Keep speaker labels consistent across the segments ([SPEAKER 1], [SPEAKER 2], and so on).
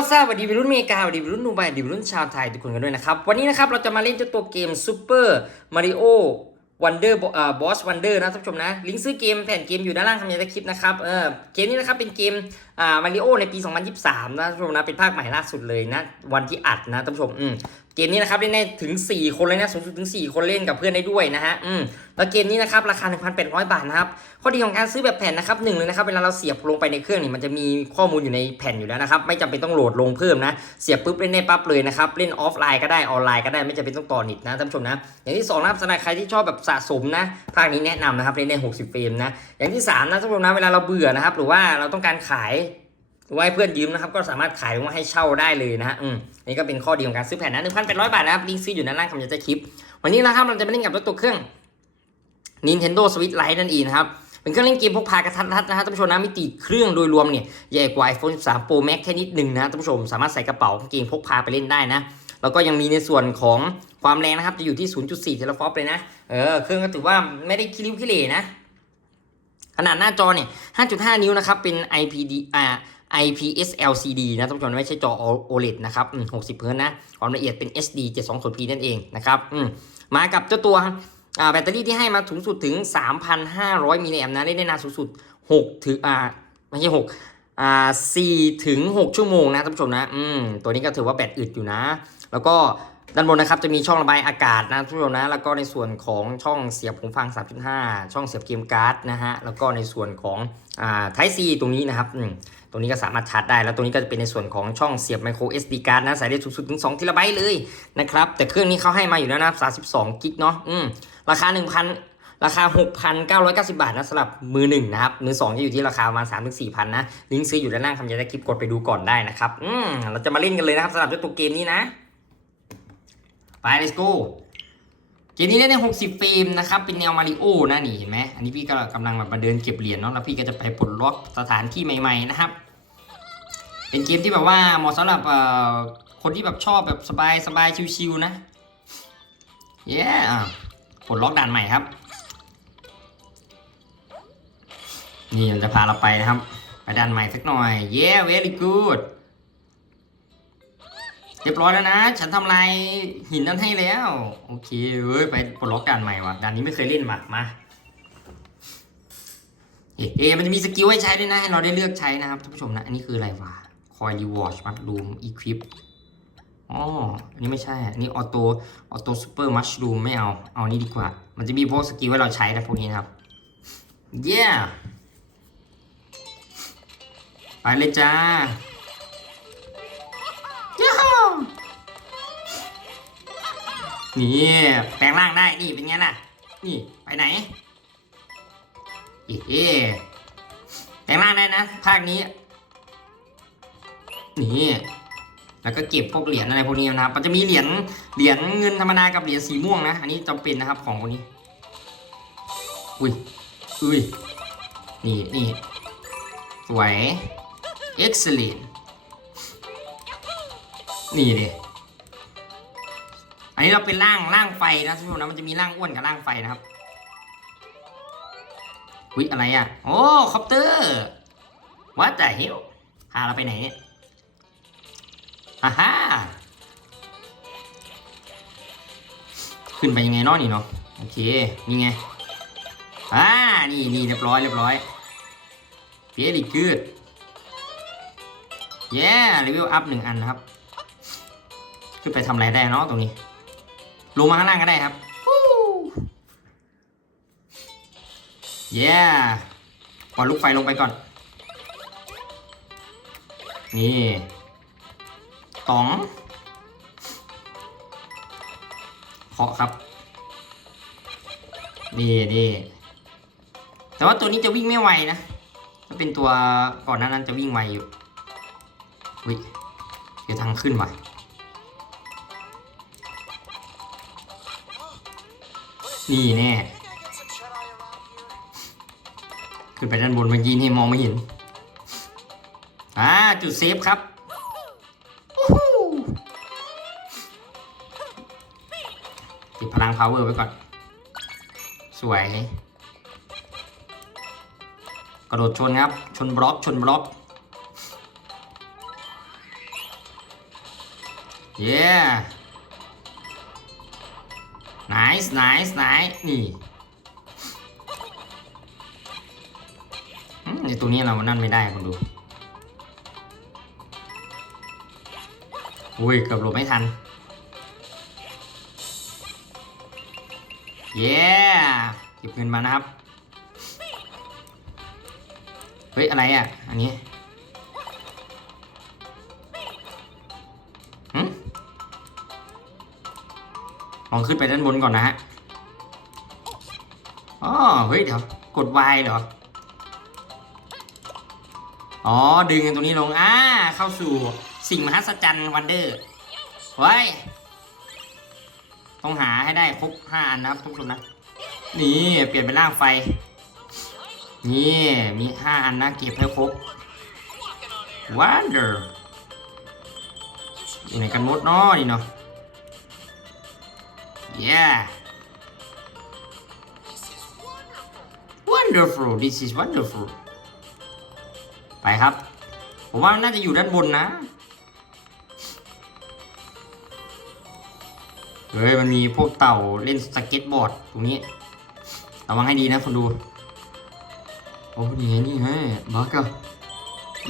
[SPEAKER 1] วัสดีวัยรุ่นอเมริกาสวัสดีวัยรุ่นนูไบสวัสดีวัยรุ่นชาวไทยทุกคนกันด้วยนะครับ วันนี้นะครับเราจะมาเล่นเจ้าตัวเกมซูเปอร์มาริโอวันเดอ่า Boss Wonder นะท่านผู้ชมนะ ลิงก์ซื้อเกมแผ่นเกมอยู่ด้านล่างคำยันคลิปนะครับเออเกมนี้นะครับเป็นเกมอ่ามาริโอในปี 2023 นะท่านผู้ชมนะ เป็นภาคใหม่ล่าสุดเลยนะ วันที่อัดนะท่านผู้ชมอืม เกมนี้นะครับเล่นได้ถึง 4 คนเลยนะสูงสุดถึง 4 คนเล่นกับเพื่อนได้ด้วยนะฮะอืมแล้วเกมนี้นะครับราคา 1,800 บาทนะครับข้อดีของการซื้อแบบแผ่นนะครับหนึ่งเลยนะครับเวลาเราเสียบลงไปในเครื่องนี่มันจะมีข้อมูลอยู่ในแผ่นอยู่แล้วนะครับไม่จำเป็นต้องโหลดลงเพิ่มนะเสียบปุ๊บเล่นได้ปั๊บเลยนะครับเล่นออฟไลน์ก็ได้ออนไลน์ก็ได้ไม่จำเป็นต้องต่อน็ตนะท่านผู้ชมนะอย่างที่สองนะครับสำหรับใครที่ชอบแบบสะสมนะภาคนี้แนะนำนะครับเล่นได้60เฟรมนะอย่างที่สามนะท่านผู้ชมนะเวลาเราเบื่อนะครับหรือว่าเราต้องการขาย รือว่าให้เพื่อนยืมนะครับ ก็สามารถขายลงมาให้เช่าได้เลยนะฮะอืมนี่ก็เป็นข้อดีของการซื้อแผ่นนะ1,800บาทนะครับลิงก์ซื้ออยู่ด้านล่างคำยันจะคลิป วันนี้นะครับเราจะมาเล่นกับตัวเครื่อง Nintendo Switch Lite นั่นเองนะครับเป็นเครื่องเล่นเกมพกพากระทัดรัดนะฮะท่านผู้ชมนะมิติเครื่องโดยรวมเนี่ยใหญ่กว่า iPhone 13 Pro Max แค่นิดหนึ่งนะท่านผู้ชมสามารถใส่กระเป๋ากางเกงพกพาไปเล่นได้นะแล้วก็ยังมีในส่วนของความแรงนะครับ จะอยู่ที่ 0.4 เทราฟอปเลยนะ เออ เครื่องก็ถือว่าไม่ได้คิริ้วขี้เหร่นะ ขนาดหน้าจอเนี่ย 5.5 นิ้วนะครับ เป็น IPD อ่า IPS LCD นะท่านผู้ชมไม่ใช่จอ OLED นะครับอืม60เฮิร์ตนะ ความละเอียดเป็น HD 720p นั่นเองนะครับมากับเจ้าตัวแบตเตอรี่ที่ให้มาสูงสุดถึง 3,500มิลลิแอมป์นะได้นานสูงสุด6ถึงอ่าไม่ใช่6อ่า4ถึง 6 ชั่วโมงนะท่านผู้ชมนะอืมตัวนี้ก็ถือว่าแบตอึดอยู่นะ แล้วก็ ด้านบนนะครับจะมีช่องระบายอากาศนะท่านนะแล้วก็ในส่วนของช่องเสียบหูฟัง 3.5 ช่องเสียบเกมการ์ดนะฮะแล้วก็ในส่วนของอ่า Type C ตรงนี้นะครับตรงนี้ก็สามารถชาร์จได้ แล้วตรงนี้ก็จะเป็นในส่วนของช่องเสียบ micro SD card นะ ใส่ได้สูงสุดถึง2 t b เลยนะครับ แต่เครื่องนี้เขาให้มาอยู่แล้วนะครับ32กิกเนาะอืมราคา 1,000 ราคา 6,990 บาทนะสำหรับมือหนึ่งนะครับ มือสองจะอยู่ที่ราคาประมาณ3ถึง4,000นะลิงก์ซื้ออยู่ด้านล่างคำยันคลิปกดไปดูก่อนได้นะครับอืมเราจะมาเล่นกันเลยนะครับสำหรับเจ้าตัวเกมนี้นะ ไป let's go เกมนี้เล่นใน60เฟรมนะครับ เป็นแนวมาริโอนะนี่เห็นไหมอันนี้พี่ก็กำลังแบบมาเดินเก็บเหรียญเนาะแล้วพี่ก็จะไปปลดล็อกสถานที่ใหม่ ๆ นะครับ เป็นเกมที่แบบว่าเหมาะสำหรับคนที่แบบชอบแบบสบายสบายชิวๆนะเย้ปลดล็อกด่านใหม่ครับ นี่มันจะพาเราไปนะครับ ไปด่านใหม่สักหน่อยเย้ very good เรียบร้อยแล้วนะ ฉันทำลายหินนั้นให้แล้ว โอเคเว้ยไปปลดล็อกด่านใหม่ว่ะด่านนี้ไม่เคยเล่นมามาเอเอมันจะมีสกิลให้ใช้ด้วยนะ ให้เราได้เลือกใช้นะครับท่านผู้ชมนะ อันนี้คืออะไรวะคอยรีวอร์ชมัดรูมอีควิปอ๋ออันนี้ไม่ใช่อันนี้ออโต้ออโต้ซูเปอร์มัชรูมไม่เอา เอานี้ดีกว่า มันจะมีพวกสกิลให้เราใช้นะพวกนี้นะครับเย้ไปเลยจ้า นี่แปลงร่างได้ นี่เป็นไงล่ะ นี่ไปไหน เอ๊ะแปลงร่างได้นะ ภาคนี้ นี่ แล้วก็เก็บพวกเหรียญอะไรพวกนี้นะครับ มันจะมีเหรียญ เหรียญเงินธรรมดากับเหรียญสีม่วงนะ อันนี้จำเป็นนะครับของพวกนี้ อุ้ย อุ้ย นี่นี่ สวย excellent นี่เลย อันนี้เราเป็นร่างร่างไฟนะทุกคนนะมันจะมีร่างอ้วนกับร่างไฟนะครับอุ้ยอะไรอะ โอ้คอปเตอร์ว่าแต่เฮลพาเราไปไหนเนี่ยฮ่าฮ่าขึ้นไปยังไงเนาะนี่เนาะโอเคนี่ไงอ่านี่นี่เรียบร้อยเรียบร้อย very good เย้รีวิวอัพหนึ่งอันนะครับ ขึ้นไปทำอะไรได้เนาะตรงนี้ ลงมาข้างล่างก็ได้ครับเย้ปล่อยลูกไฟลงไปก่อน นี่ตองเคาะครับ นี่นี่แต่ว่าตัวนี้จะวิ่งไม่ไวนะถ้าเป็นตัวก่อนหน้านั้นจะวิ่งไวอยู่วิเดี๋ยวทางขึ้นว่ะ นี่แน่ ขึ้นไปด้านบนเมื่อกี้นี่มองไม่เห็น อ่า จุดเซฟครับ ติดพลังพาวเวอร์ไว้ก่อน สวย กระโดดชนครับ ชนบล็อก ชนบล็อก yeah nice nice nice นี่อืมในตัวนี้เรามันนั่นไม่ได้คนดูอุ้ยเกือบหลบไม่ทัน เย้เก็บเงินมานะครับ เฮ้ย อะไรอะ อันนี้ ลองขึ้นไปด้านบนก่อนนะฮะอ๋อเฮ้ยเดี๋ยวกด Y เหรอ อ๋อ ดึงกันตรงนี้ลง อ่า เข้าสู่สิ่งมหัศจรรย์วันเดอร์ไว้ยต้องหาให้ได้ครบห้าอันนะครับทุกคนนะ นี่ เปลี่ยนเป็นร่างไฟ นี่ มีห้าอันนะ เก็บให้ครบ Wonder อยู่ไหนกันหมดเนาะนี่เนาะ Yeah Wonderful this is wonderful ไปครับ ผมว่าน่าจะอยู่ด้านบนนะ เฮ้ย มันมีพวกเต่าเล่นสเก็ตบอร์ดตรงนี้ ระวังให้ดีนะคนดู โอ้นี่ไงนี่ไงบักอะ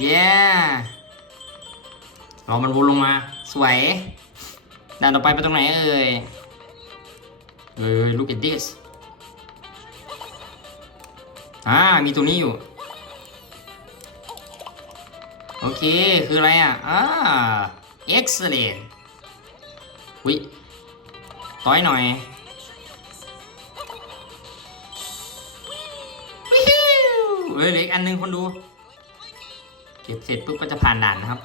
[SPEAKER 1] เย้รอมันวนลงมา สวย ด่านต่อไปไปตรงไหนเอ่ย เอ้ย look at this อ่า มีตรงนี้อยู่ โอเค คืออะไรอะ อ่า excellent วิต้อยหน่อยวิวเฮ้ยเหล็กอันหนึงคนดู เก็บเสร็จปุ๊บก็จะผ่านด่านนะครับ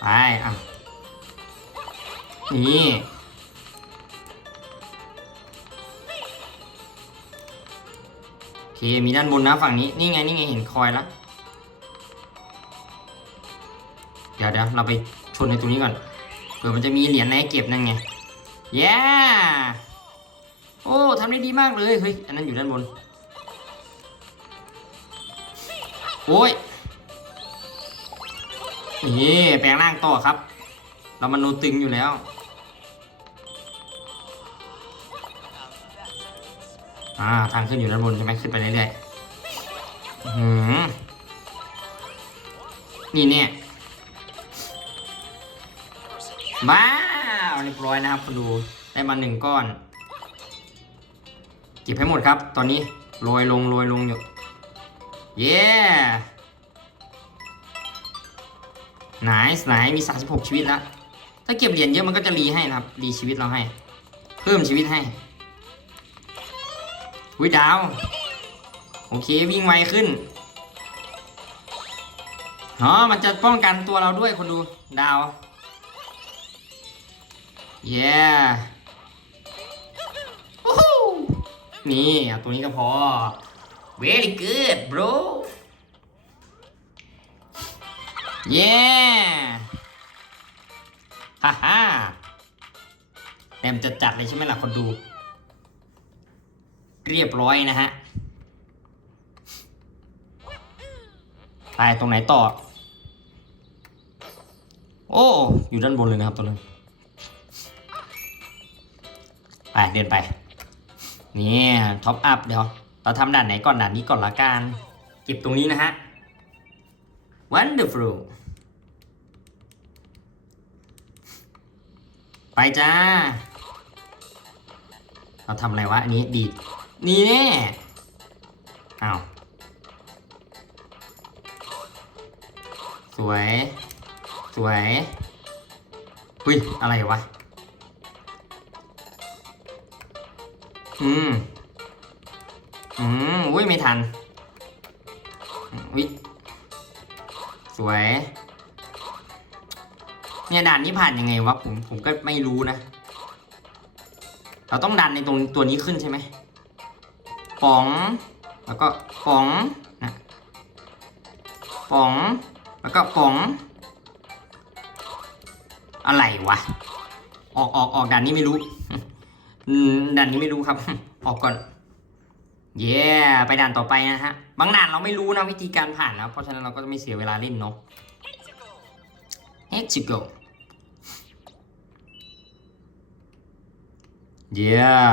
[SPEAKER 1] ไปอะ นี่โอเคมีด้านบนนะฝั่งนี้ นี่ไง นี่ไง เห็นคอยแล้ว เดี๋ยวเดี๋ยวเราไปชนในตรงนี้ก่อน เผื่อมันจะมีเหรียญให้เก็บนั่นไงเย้โอ้ทำได้ดีมากเลย เฮ้ย อันนั้นอยู่ด้านบน โอ้ย นี่ แปลงร่างต่อครับ เรามันโนตึงอยู่แล้ว อ่าทางขึ้นอยู่ด้านบนใช่ไหมขึ้นไปเรื่อยๆหือนี่เนี่ยบ้าวเรียบร้อยนะครับคุณดูได้มาหนึ่งก้อนเก็บให้หมดครับ ตอนนี้โรยลงโรยลงอยู่ เย้ไหนไหนมี 36 ชีวิตแล้วถ้าเก็บเหรียญเยอะมันก็จะรีให้นะครับ รีชีวิตเราให้ เพิ่มชีวิตให้ วิดาว โอเควิ่งไวขึ้นอ๋อมันจะป้องกันตัวเราด้วยคนดูดาวเย้โอ้โหนี่เอาตัวนี้ก็พอ very good bro เย้ฮ่าฮ่าแต้มจะจัดเลยใช่ไหมล่ะคนดู เรียบร้อยนะฮะตายตรงไหนต่อ โอ้ อยู่ด้านบนเลยนะครับตัวนึงไปเดินไป นี่ท็อปอัพเดี๋ยว เราทำด่านไหนก่อนด่านนี้ก่อนละกันเก็บตรงนี้นะฮะ wonderful ไปจ้า เราทำอะไรวะ อันนี้ดีด นี่แน่อ้าว สวย สวยหุ้ย อะไรวะ อืม อืม อุ้ย ไม่ทัน อุ้ย สวย เนี่ยด่านนี้ผ่านยังไงวะ ผม ผมก็ไม่รู้นะ เราต้องดันในตรงตัวนี้ขึ้นใช่ไหม ป๋อง แล้วก็ป๋องนะป๋อง แล้วก็ป๋อง อะไรวะ ออกออกออกด่านนี้ไม่รู้ด่านนี้ไม่รู้ครับ ออกก่อน เย้ไปด่านต่อไปนะฮะ บางด่านเราไม่รู้นะวิธีการผ่านนะ เพราะฉะนั้นเราก็จะไม่เสียเวลาเล่นเนาะ let's go yeah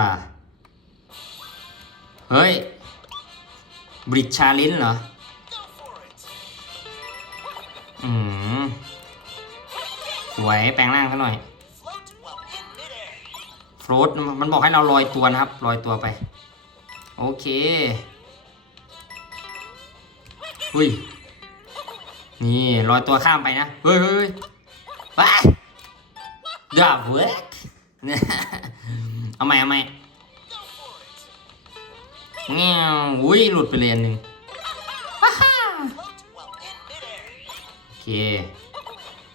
[SPEAKER 1] เฮ้ยบริดชาลินเหรอ อืม สวยแปลงร่างซะหน่อยโฟลตมันบอกให้เราลอยตัวนะครับลอยตัวไป โอเคอุ้ย นี่ลอยตัวข้ามไปนะ เฮ้ยเฮ้ยว้าดับเวิร์กเอาใหม่เอาใหม่ เงี้ยวอุ้ยหลุดไปเลนหนึ่งว้าฮ่าโอเค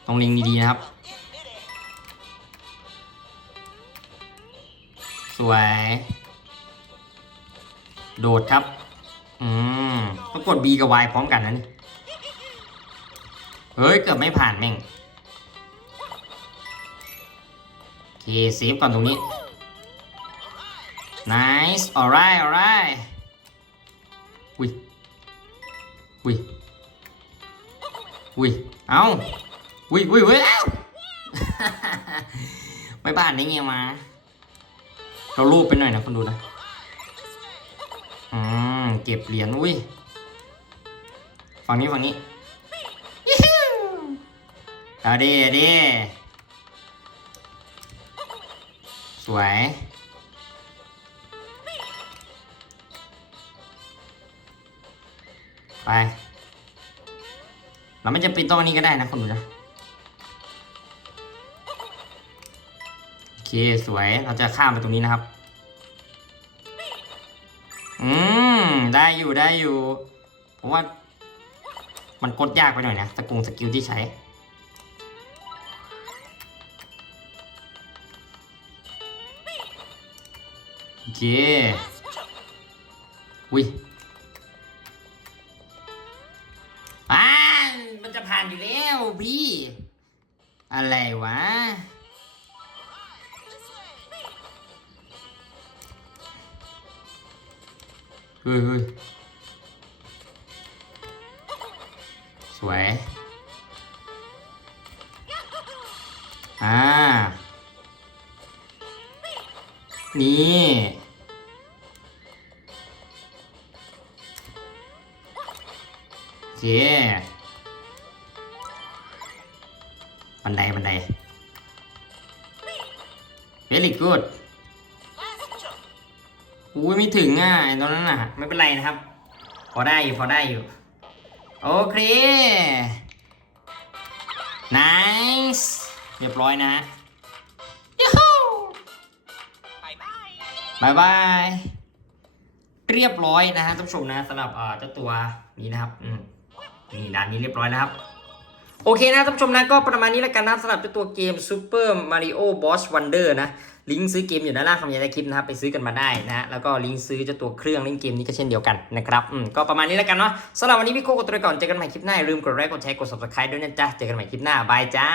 [SPEAKER 1] ต้องลิงดีๆนะครับ สวย โดดครับ อืม ต้องกด B กับ Y พร้อมกันนะนี่เฮ้ย เกือบไม่ผ่านแม่งโอเคเซฟก่อนตรงนี้ nice alright alright อุ้ยอุ้ยอุ้ยเอาอุ้ยอุ้ยอุ้ยเอ้าไม่ผ่านได้ไงมา เรารูปไปหน่อยนะคนดูนะ อืม เก็บเหรียญอุ้ย ฝั่งนี้ฝั่งนี้ยูฮูเอาดิเอาดิสวย ไป เราไม่จำเป็นต้องอันนี้ก็ได้นะคนดูนะโอเคสวยเราจะข้ามไปตรงนี้นะครับ อืม ได้อยู่ได้อยู่ผมว่า มันกดยากไปหน่อยนะสกุงสกิลที่ใช้โอเคอุ้ยานอยู่แล้วพี่ อะไรวะ เฮ้ยเฮ้ยสวย อ่า นี่โอเค บันไดบันได very good อุ้ยไม่ถึงอะไอ้ตรงนั้นน่ะ ไม่เป็นไรนะครับ พอได้อยู่พอได้อยู่ โอเค nice เรียบร้อยนะฮะยูฮูบายบาย เรียบร้อยนะฮะท่านผู้ชมนะสำหรับเอ่อเจ้าตัวนี้นะครับ อืมนี่ด้านนี้เรียบร้อยนะครับ โอเคนะท่านผู้ชมนะก็ประมาณนี้แล้วกันนะสำหรับเจ้าตัวเกม Super Mario Boss Wonder นะลิงก์ซื้อเกมอยู่ด้านล่างคำยันในคลิปนะครับไปซื้อกันมาได้นะแล้วก็ลิงก์ซื้อเจ้าตัวเครื่องเล่นเกมนี้ก็เช่นเดียวกันนะครับอืมก็ประมาณนี้แล้วกันเนาะสำหรับวันนี้พี่โคกดตัวก่อนเจอกันใหม่คลิปหน้าอย่าลืมกดไลค์กดแชร์กด subscribe ด้วยนะจ๊ะเจอกันใหม่คลิปหน้าบายจ้า